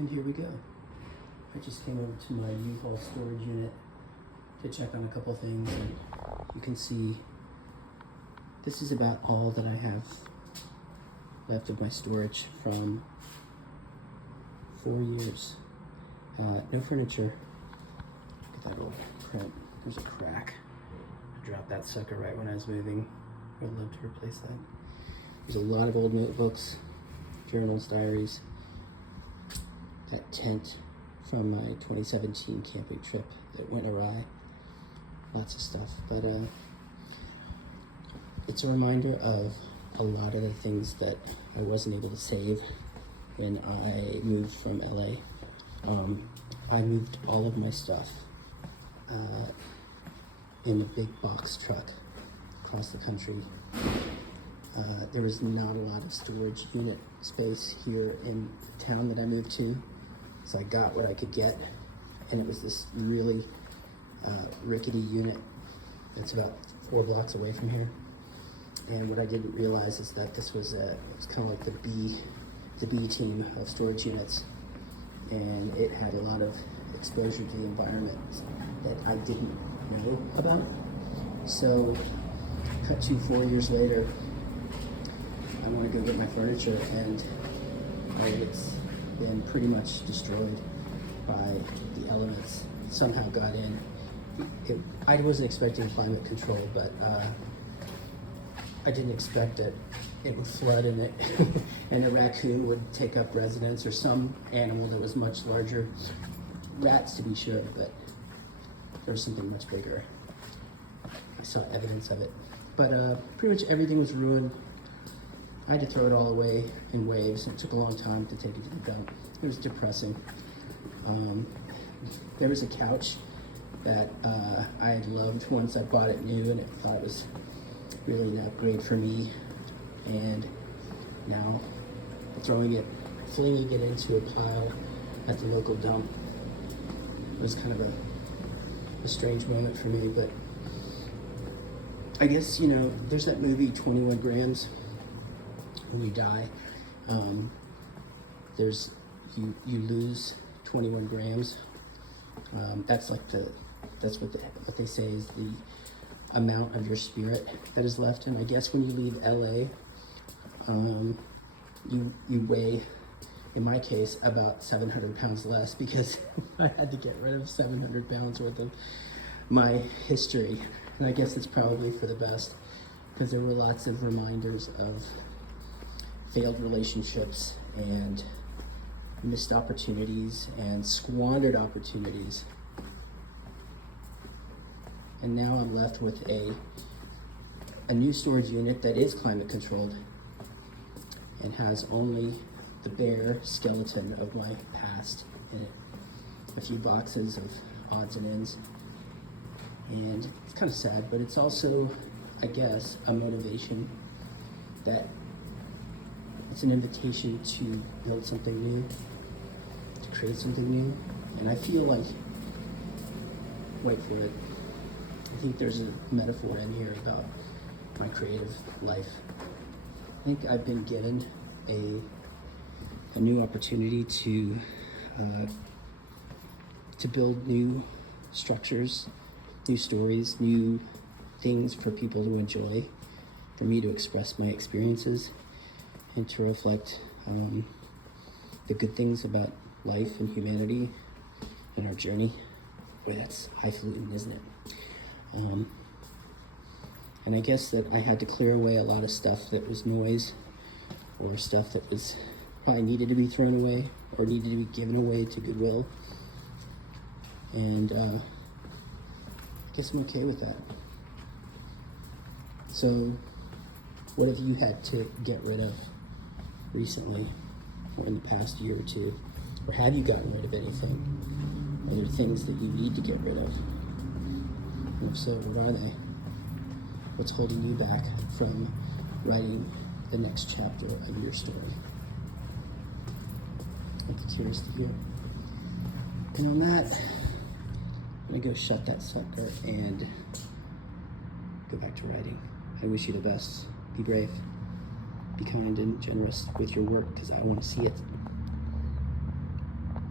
And here we go. I just came over to my U-Haul storage unit to check on a couple things, and you can see this is about all that I have left of my storage from 4 years. No furniture. Look at that old print. There's a crack. I dropped that sucker right when I was moving. I would love to replace that. There's a lot of old notebooks, journals, diaries. That tent from my 2017 camping trip that went awry. Lots of stuff, but it's a reminder of a lot of the things that I wasn't able to save when I moved from LA. I moved all of my stuff in a big box truck across the country. There was not a lot of storage unit space here in the town that I moved to, so I got what I could get, and it was this really rickety unit that's about 4 blocks away from here. And what I didn't realize is that this was it was kind of like the B team of storage units, and it had a lot of exposure to the environment that I didn't know about. So, cut to 4 years later, I want to go get my furniture, and it's been pretty much destroyed by the elements. Somehow got in. I wasn't expecting climate control, but I didn't expect it. It would flood, and and a raccoon would take up residence, or some animal that was much larger. Rats, to be sure, but there was something much bigger. I saw evidence of it. But pretty much everything was ruined. I had to throw it all away in waves. It took a long time to take it to the dump. It was depressing. There was a couch that I had loved once I bought it new, and I thought it was really an upgrade for me. And now flinging it into a pile at the local dump was kind of a strange moment for me. But I guess, there's that movie 21 Grams. When you die, you lose 21 grams. That's like that's what they say is the amount of your spirit that is left. And I guess when you leave LA, you weigh, in my case, about 700 pounds less, because I had to get rid of 700 pounds worth of my history. And I guess it's probably for the best, because there were lots of reminders of failed relationships and missed opportunities and squandered opportunities. And now I'm left with a new storage unit that is climate controlled and has only the bare skeleton of my past in it. A few boxes of odds and ends. And it's kind of sad, but it's also, I guess, a motivation that it's an invitation to build something new, to create something new. And I feel like, wait for it, I think there's a metaphor in here about my creative life. I think I've been given a new opportunity to build new structures, new stories, new things for people to enjoy, for me to express my experiences, and to reflect the good things about life and humanity and our journey. Boy, that's highfalutin, isn't it? And I guess that I had to clear away a lot of stuff that was noise, or stuff that was probably needed to be thrown away or needed to be given away to Goodwill. And I guess I'm okay with that. So, what have you had to get rid of recently, or in the past year or two? Or have you gotten rid of anything? Are there things that you need to get rid of? And if so, what are they? What's holding you back from writing the next chapter of your story? I'd be curious to hear. And on that, I'm gonna go shut that sucker and go back to writing. I wish you the best. Be brave. Be kind and generous with your work, because I want to see it.